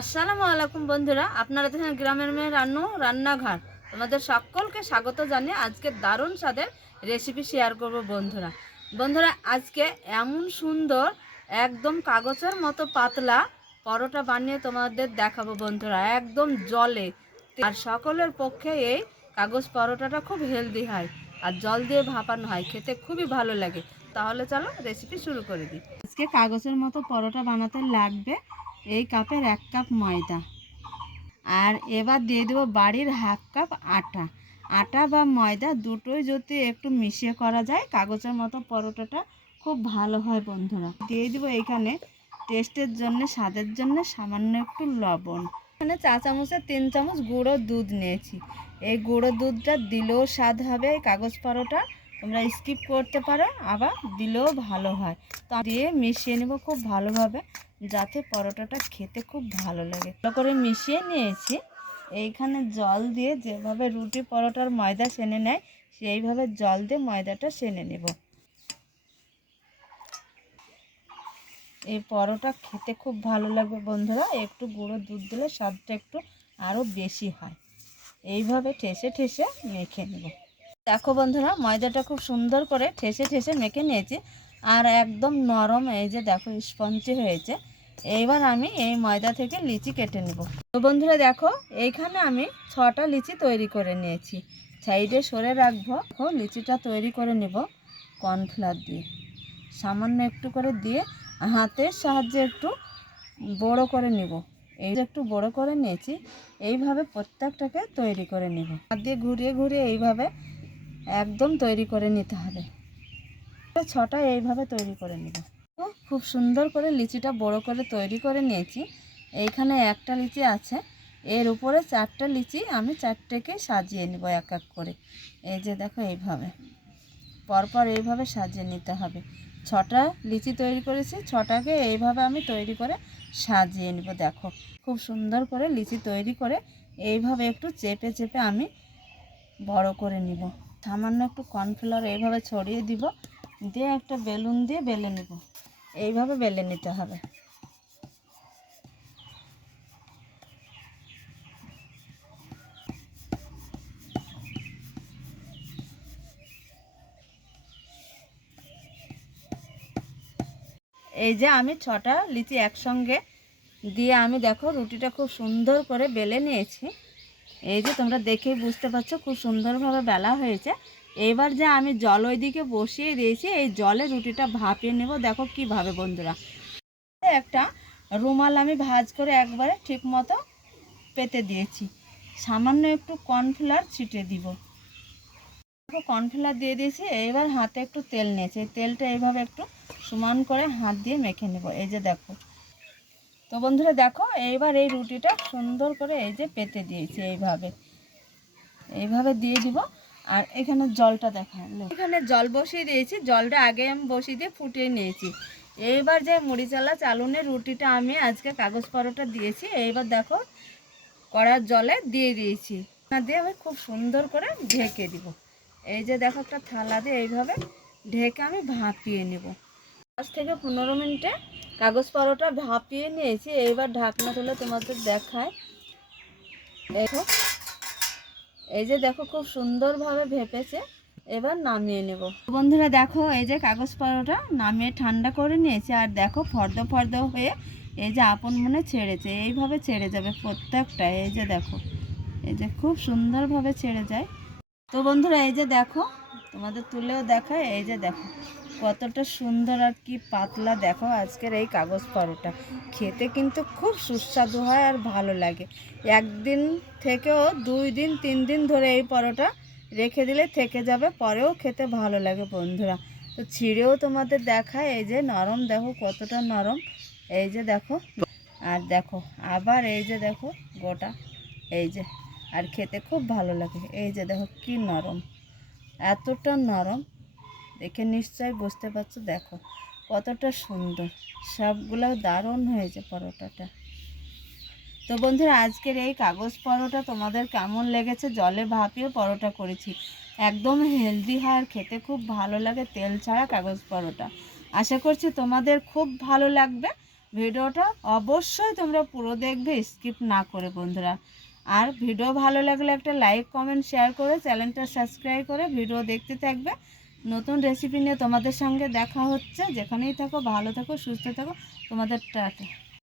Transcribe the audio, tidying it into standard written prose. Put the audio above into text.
আসসালামু আলাইকুম বন্ধুরা, আপনারা দেখেন গ্রামের মেয়ে রান্নাঘর। তোমাদের সকলকে স্বাগত জানিয়ে আজকে দারুণ স্বাদের রেসিপি শেয়ার করব বন্ধুরা। আজকে এমন সুন্দর একদম কাগজের মতো পাতলা পরোটা বানিয়ে তোমাদের দেখাবো বন্ধুরা, একদম জলে। আর সকলের পক্ষে এই কাগজ পরোটাটা খুব হেলদি হয় আর জল দিয়ে ভাপানো হয়, খেতে খুবই ভালো লাগে। তাহলে চলো রেসিপি শুরু করে দিই। আজকে কাগজের মতো পরোটা বানাতে লাগবে এই কাপের 1 কাপ ময়দা, আর এবার দিয়ে দেবো বাড়ির হাফ কাপ আটা। আটা বা ময়দা দুটোই যদি একটু মিশিয়ে করা যায় কাগজের মতো পরোটাটা খুব ভালো হয় বন্ধুরা। দিয়ে দেবো এখানে টেস্টের জন্য, স্বাদের জন্য সামান্য একটু লবণ। এখানে 4 চামচের 3 চামচ গুঁড়ো দুধ নিয়েছি। এই গুঁড়ো দুধটা দিলেও স্বাদ হবে এই কাগজ পরোটা, তোমরা স্কিপ করতে পারো, আবার দিলেও ভালো হয়। তো দিয়ে মিশিয়ে নেব খুব ভালোভাবে, যাতে পরোটাটা খেতে খুব ভালো লাগে। ভালো করে মিশিয়ে নিয়েছি। এইখানে জল দিয়ে যেভাবে রুটি পরোটার ময়দা সেনে নেয় সেইভাবে জল দিয়ে ময়দাটা সেনে নেব। এই পরোটা খেতে খুব ভালো লাগবে বন্ধুরা, একটু গুঁড়ো দুধ দিলে স্বাদটা একটু আরও বেশি হয়। এইভাবে ঠেসে ঠেসে মেখে নেব। দেখো বন্ধুরা, ময়দাটা খুব সুন্দর করে ঠেসে ঠেসে মেখে নিয়েছি আর একদম নরম, এই যে দেখো স্পঞ্জি হয়েছে। এইবার আমি এই ময়দা থেকে লিচি কেটে নেব। তো বন্ধুরা দেখো, এইখানে আমি 6টা লিচি তৈরি করে নিয়েছি, সাইডে সরে রাখবো। লিচিটা তৈরি করে নেব কর্নফ্লাওয়ার দিয়ে, সামান্য একটু করে দিয়ে হাতের সাহায্যে একটু বড় করে নেব। এই যে একটু বড় করে নিয়েছি, এইভাবে প্রত্যেকটাকে তৈরি করে নেব। হাত দিয়ে ঘুরিয়ে ঘুরিয়ে এইভাবে একদম তৈরি করে নিতে হবে। 6টা এইভাবে তৈরি করে নেব। তো খুব সুন্দর করে লিচিটা বড় করে তৈরি করে নিয়েছি। এইখানে একটা লিচি আছে, এর উপরে 4টা লিচি আমি 4টেকে সাজিয়ে নেব এক এক করে। এই যে দেখো এইভাবে পরপর এইভাবে সাজিয়ে নিতে হবে। 6টা লিচি তৈরি করেছি, 6টাকে এইভাবে আমি তৈরি করে সাজিয়ে নেব। দেখো খুব সুন্দর করে লিচি তৈরি করে এইভাবে একটু চেপে চেপে আমি বড় করে নিব। সামান্য একটু কর্নফ্লাওয়ার এইভাবে ছড়িয়ে দিব, দিয়ে একটা বেলুন দিয়ে বেলে নেব। এইভাবে বেলে নিতে হবে। এই যে আমি 6টা লিচি একসঙ্গে দিয়ে আমি দেখো রুটিটা খুব সুন্দর করে বেলে নিয়েছি। এই যে তোমরা দেখেই বুঝতে পারছো খুব সুন্দরভাবে বেলা হয়েছে। এবার যে আমি জল ওইদিকে বসিয়ে দিয়েছি, এই জলে রুটিটা ভাপিয়ে নেব। দেখো কীভাবে বন্ধুরা, একটা রুমাল আমি ভাঁজ করে একবারে ঠিক মতো পেতে দিয়েছি, সামান্য একটু কর্নফ্লাওয়ার ছিটিয়ে দিব। কর্নফ্লাওয়ার দিয়ে দিয়েছি। এবার হাতে একটু তেল নিয়েছি, এই তেলটা এইভাবে একটু সমান করে হাত দিয়ে মেখে নেব। এই যে দেখো। তো বন্ধুরা দেখো, এইবার এই রুটিটা সুন্দর করে এই যে পেতে দিয়েছি, এইভাবে দিয়ে দিব। আর এখানে জলটা দেখালো, এখানে জল বসিয়ে দিয়েছি, জলটা আগে আমি বসিয়ে দিয়ে ফুটিয়ে নিয়েছি। এইবার যে মুড়িচালা চালুনের রুটিটা আমি আজকে কাগজ পরোটা দিয়েছি, এইবার দেখো কড়ার জলে দিয়ে দিয়েছি, দিয়ে আমি খুব সুন্দর করে ঢেকে দিব। এই যে দেখো একটা থালা দিয়ে এইভাবে ঢেকে আমি ভাপিয়ে নেব। 10 থেকে 15 মিনিটে কাগজ পরোটা ভাপিয়ে নিয়েছি। এইবার ঢাকনা তুলে তোমাদের দেখায়। দেখো এই যে দেখো খুব সুন্দরভাবে ভেপেছে। এবার নামিয়ে নেব। বন্ধুরা দেখো, এই যে কাগজ পরোটা নামিয়ে ঠান্ডা করে নিয়েছি, আর দেখো ফর্দ ফর্দ হয়ে এই যে আপন মনে ছেড়েছে। এইভাবে ছেড়ে যাবে প্রত্যেকটা। এই যে দেখো, এই যে খুব সুন্দরভাবে ছেড়ে যায়। তো বন্ধুরা এই যে দেখো, তোমাদের তুলেও দেখায়। এই যে দেখো কতটা সুন্দর আর কি পাতলা। দেখো আজকের এই কাগজ পরোটা খেতে কিন্তু খুব সুস্বাদু হয় আর ভালো লাগে। একদিন থেকেও 2 দিন 3 দিন ধরে এই পরোটা রেখে দিলে থেকে যাবে, পরেও খেতে ভালো লাগে বন্ধুরা। তো ছিঁড়েও তোমাদের দেখায়। এই যে নরম, দেখো কতটা নরম। এই যে দেখো, আর দেখো আবার এই যে দেখো গোটা। এই যে, আর খেতে খুব ভালো লাগে। এই যে দেখো কি নরম, এতটা নরম, দেখে নিশ্চয়ই বুঝতে পারছো। দেখো কতটা সুন্দর, সবগুলো দারুণ হয়েছে পরোটাটা। তো বন্ধুরা আজকের এই কাগজ পরোটা তোমাদের কেমন লেগেছে? জলে ভাপিয়ে পরোটা করেছি, একদম হেলদি হয় আর খেতে খুব ভালো লাগে, তেল ছাড়া কাগজ পরোটা। আশা করছি তোমাদের খুব ভালো লাগবে। ভিডিওটা অবশ্যই তোমরা পুরো দেখবে, স্কিপ না করে বন্ধুরা। আর ভিডিও ভালো লাগলে একটা লাইক কমেন্ট শেয়ার করে চ্যানেলটা সাবস্ক্রাইব করে ভিডিও দেখতে থাকবে। নতুন রেসিপি নিয়ে তোমাদের সঙ্গে দেখা হচ্ছে। যেখানেই থাকো ভালো থাকো, সুস্থ থাকো। তোমাদের টাটা।